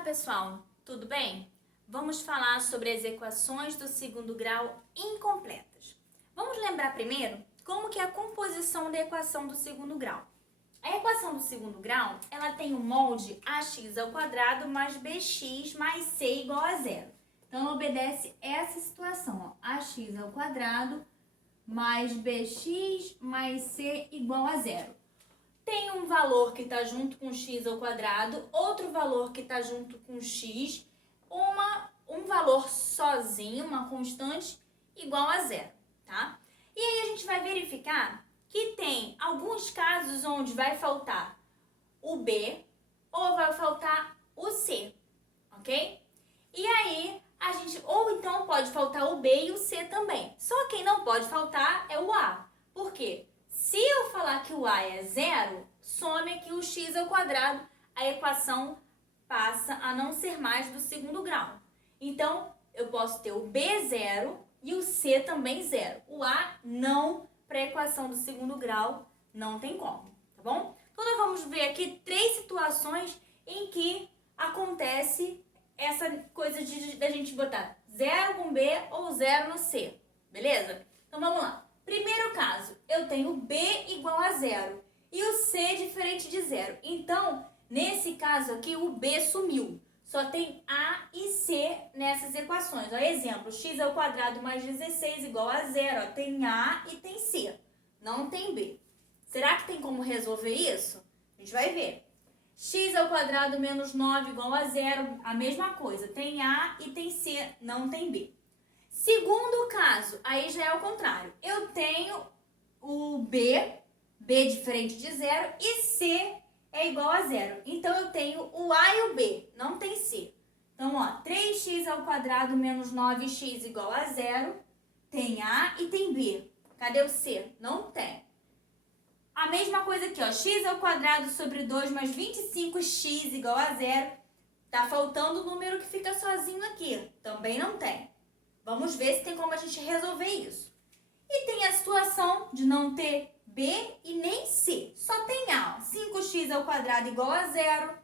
Olá, pessoal, tudo bem? Vamos falar sobre as equações do segundo grau incompletas. Vamos lembrar primeiro como que é a composição da equação do segundo grau. A equação do segundo grau, ela tem o molde ax² mais bx mais c igual a zero. Então, ela obedece essa situação, ó, ax² mais bx mais c igual a zero. Tem um valor que está junto com x², outro valor que está junto com x, um valor sozinho, uma constante, igual a zero, tá? E aí a gente vai verificar que tem alguns casos onde vai faltar o b ou vai faltar o c, ok? E aí a gente, ou então pode faltar o b e o c também. Só quem não pode faltar é o a. Por quê? Se eu falar que o a é zero, some aqui o x², a equação passa a não ser mais do segundo grau. Então, eu posso ter o b zero e o c também zero. O a não, para a equação do segundo grau, não tem como, tá bom? Então, nós vamos ver aqui 3 situações em que acontece essa coisa da gente botar 0 com b ou 0 no c, beleza? Então, vamos lá. Primeiro caso, eu tenho b igual a zero e o c diferente de zero. Então, nesse caso aqui, o b sumiu. Só tem a e c nessas equações. Ó, exemplo, x² mais 16 igual a zero. Ó, tem a e tem c, não tem b. Será que tem como resolver isso? A gente vai ver. x² menos 9 igual a zero, a mesma coisa. Tem a e tem c, não tem b. Segundo caso, aí já é o contrário. Eu tenho o b diferente de zero, e c é igual a zero. Então, eu tenho o a e o b, não tem c. Então, ó, 3x² menos 9x igual a zero, tem a e tem b. Cadê o c? Não tem. A mesma coisa aqui, ó, x² sobre 2 mais 25x igual a zero. Tá faltando o número que fica sozinho aqui, também não tem. Vamos ver se tem como a gente resolver isso. E tem a situação de não ter b e nem c. Só tem a. 5x² igual a zero.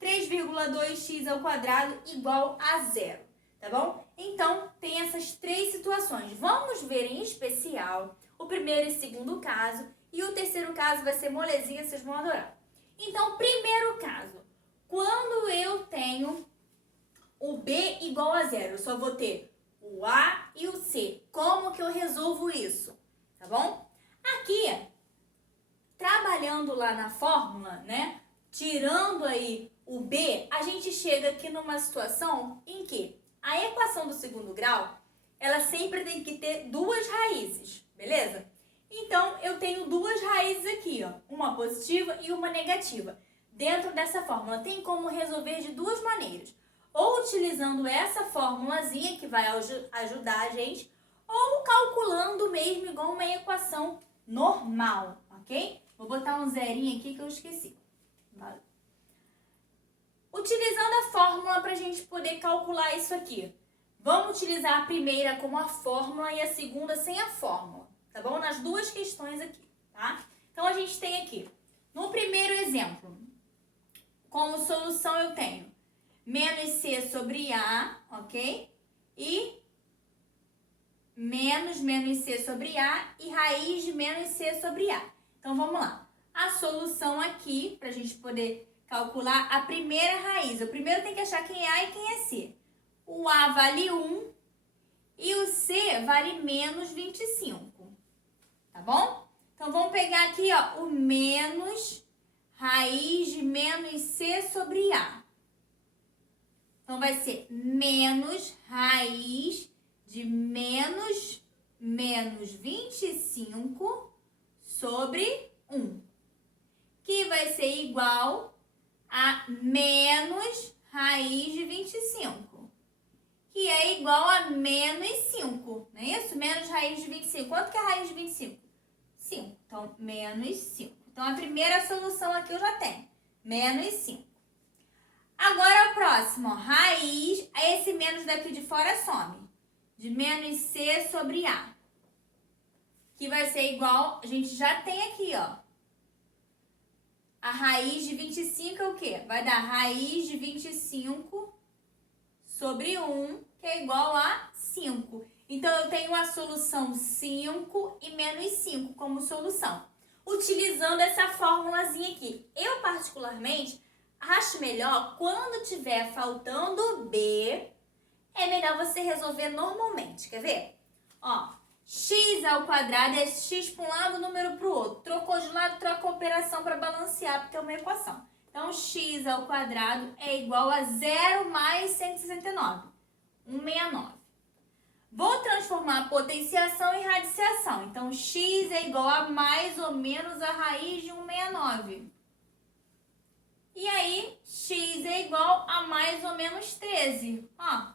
3,2x² igual a zero. Tá bom? Então, tem essas 3 situações. Vamos ver em especial o primeiro e segundo caso. E o terceiro caso vai ser molezinha, vocês vão adorar. Então, primeiro caso. Quando eu tenho o b igual a zero, eu só vou ter o a e o c. Como que eu resolvo isso? Tá bom? Aqui, trabalhando lá na fórmula, né? Tirando aí o b, a gente chega aqui numa situação em que a equação do segundo grau, ela sempre tem que ter 2 raízes, beleza? Então, eu tenho 2 raízes aqui, ó. Uma positiva e uma negativa. Dentro dessa fórmula, tem como resolver de 2 maneiras. Ou utilizando essa formulazinha que vai ajudar a gente, ou calculando mesmo igual uma equação normal, ok? Vou botar um zerinho aqui que eu esqueci. Valeu. Utilizando a fórmula para a gente poder calcular isso aqui. Vamos utilizar a primeira como a fórmula e a segunda sem a fórmula, tá bom? Nas 2 questões aqui, tá? Então, a gente tem aqui, no primeiro exemplo, como solução eu tenho menos c sobre a, ok? E menos c sobre a e raiz de menos c sobre a. Então, vamos lá. A solução aqui, para a gente poder calcular a primeira raiz. Eu primeiro tenho que achar quem é a e quem é c. O a vale 1 e o c vale menos 25. Tá bom? Então, vamos pegar aqui, ó, o menos raiz de menos c sobre a. Então, vai ser menos raiz de menos 25 sobre 1. Que vai ser igual a menos raiz de 25. Que é igual a menos 5. Não é isso? Menos raiz de 25. Quanto que é a raiz de 25? 5. Então, menos 5. Então, a primeira solução aqui eu já tenho. Menos 5. Agora, o próximo, ó, raiz, esse menos daqui de fora some. De menos c sobre a. Que vai ser igual, a gente já tem aqui, ó. A A raiz de 25 é o quê? Vai dar raiz de 25 sobre 1, que é igual a 5. Então, eu tenho a solução 5 e menos 5 como solução. Utilizando essa formulazinha aqui. Eu, particularmente, acho melhor, quando tiver faltando B, é melhor você resolver normalmente. Quer ver? Ó, x ao quadrado é x para um lado, número para o outro. Trocou de lado, troca a operação para balancear, porque é uma equação. Então, x ao quadrado é igual a 0 mais 169. 169. Vou transformar a potenciação em radiciação. Então, x é igual a mais ou menos a raiz de 169. E aí, x é igual a mais ou menos 13. Ó,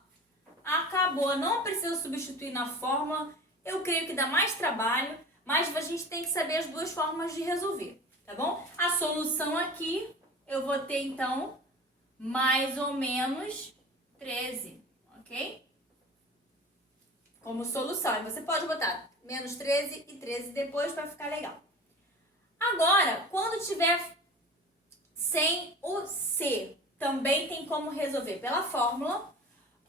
acabou. Não precisa substituir na fórmula. Eu creio que dá mais trabalho, mas a gente tem que saber as duas formas de resolver, tá bom? A solução aqui, eu vou ter, então, mais ou menos 13, ok? Como solução. E você pode botar menos 13 e 13 depois para ficar legal. Agora, quando tiver sem o C, também tem como resolver pela fórmula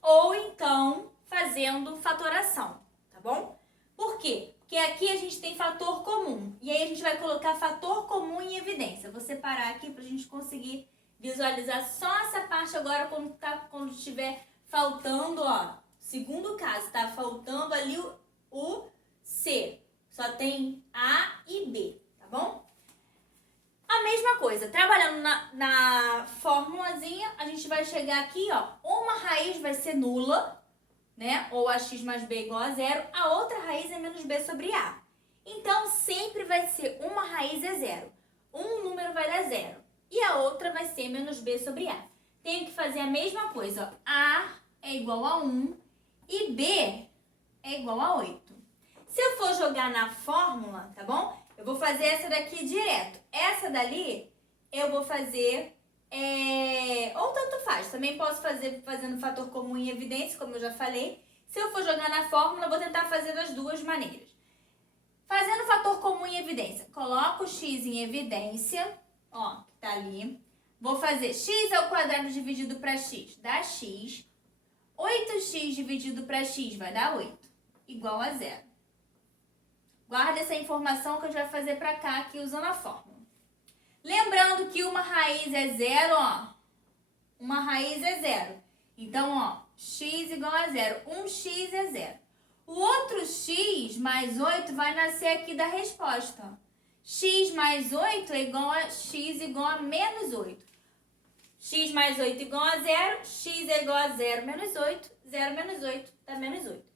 ou então fazendo fatoração, tá bom? Por quê? Porque aqui a gente tem fator comum. E aí a gente vai colocar fator comum em evidência. Vou separar aqui para a gente conseguir visualizar só essa parte agora quando estiver faltando, ó. Segundo caso, tá faltando ali o C. Só tem A e B, tá bom? A mesma coisa, trabalhando na formulazinha, a gente vai chegar aqui, ó. Uma raiz vai ser nula, né? Ou a x mais b igual a 0. A outra raiz é menos b sobre a. Então, sempre vai ser uma raiz é 0. Um número vai dar 0. E a outra vai ser menos b sobre a. Tenho que fazer a mesma coisa, ó. A é igual a 1 e b é igual a 8. Se eu for jogar na fórmula, tá bom? Eu vou fazer essa daqui direto. Essa dali, eu vou fazer... Ou tanto faz. Também posso fazer fazendo fator comum em evidência, como eu já falei. Se eu for jogar na fórmula, eu vou tentar fazer das duas maneiras. Fazendo fator comum em evidência. Coloco o x em evidência. Ó, que tá ali. Vou fazer x ao quadrado dividido para x. Dá x. 8x dividido para x vai dar 8. Igual a 0. Guarda essa informação que a gente vai fazer para cá aqui usando a fórmula. Lembrando que uma raiz é 0, ó. Uma raiz é 0. Então, ó, x igual a 0. 1x é 0. O outro x mais 8 vai nascer aqui da resposta. Ó. X mais 8 é igual a x igual a menos 8. X mais 8 igual a 0. X é igual a 0 menos 8. 0 menos 8 dá menos 8.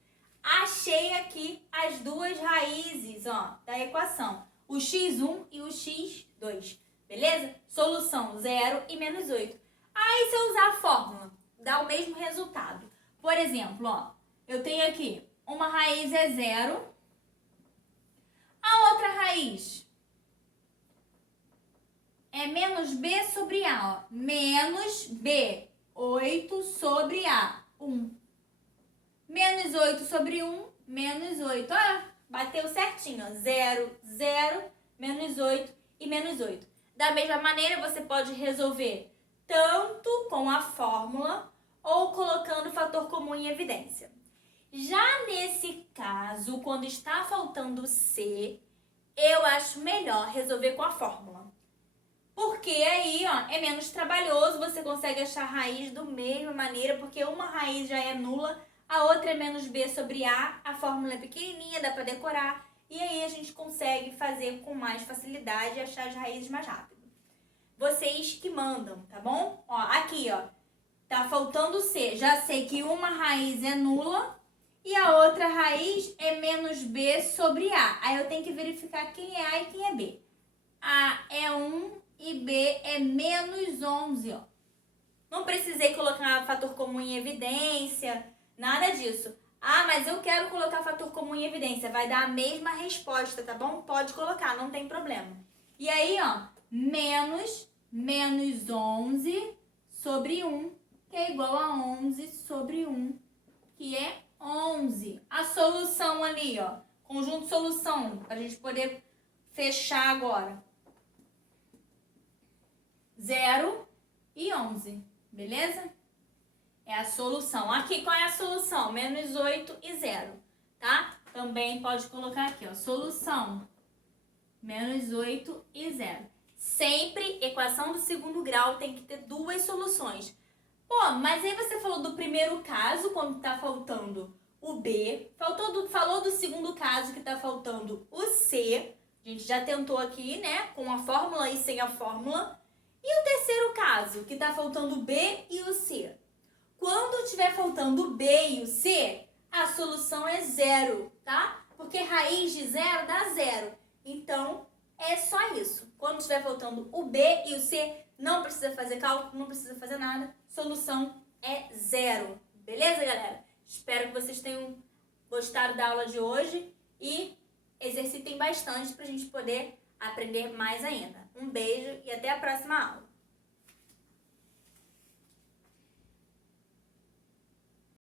Achei aqui as duas raízes, ó, da equação. O x1 e o x2. Beleza? Solução 0 e menos 8. Aí, se eu usar a fórmula, dá o mesmo resultado. Por exemplo, ó, eu tenho aqui uma raiz é 0. A outra raiz é menos b sobre a, ó. Menos b, 8 sobre a, 1. Menos 8 sobre 1, menos 8. Ó, bateu certinho, ó. 0, 0, menos 8 e menos 8. Da mesma maneira, você pode resolver tanto com a fórmula ou colocando o fator comum em evidência. Já nesse caso, quando está faltando C, eu acho melhor resolver com a fórmula. Porque aí, ó, é menos trabalhoso, você consegue achar a raiz da mesma maneira, porque uma raiz já é nula, a outra é menos b sobre a fórmula é pequenininha, dá para decorar, e aí a gente consegue fazer com mais facilidade e achar as raízes mais rápido. Vocês que mandam, tá bom? Ó, aqui, ó, tá faltando C. Já sei que uma raiz é nula e a outra raiz é menos b sobre a. Aí eu tenho que verificar quem é a e quem é b. A é 1 e b é menos 11, ó. Não precisei colocar fator comum em evidência, nada disso. Ah, mas eu quero colocar fator comum em evidência. Vai dar a mesma resposta, tá bom? Pode colocar, não tem problema. E aí, ó, menos 11 sobre 1, que é igual a 11 sobre 1, que é 11. A solução ali, ó, conjunto solução, para a gente poder fechar agora. 0 e 11, beleza? É a solução. Aqui, qual é a solução? Menos 8 e 0, tá? Também pode colocar aqui, ó, solução. Menos 8 e 0. Sempre, equação do segundo grau tem que ter duas soluções. Pô, mas aí você falou do primeiro caso, quando tá faltando o B. Falou do segundo caso, que tá faltando o C. A gente já tentou aqui, né, com a fórmula e sem a fórmula. E o terceiro caso, que tá faltando o B e o C. Quando tiver faltando o B e o C, a solução é 0, tá? Porque raiz de 0 dá 0. Então, é só isso. Quando estiver faltando o B e o C, não precisa fazer cálculo, não precisa fazer nada. Solução é 0. Beleza, galera? Espero que vocês tenham gostado da aula de hoje e exercitem bastante para a gente poder aprender mais ainda. Um beijo e até a próxima aula.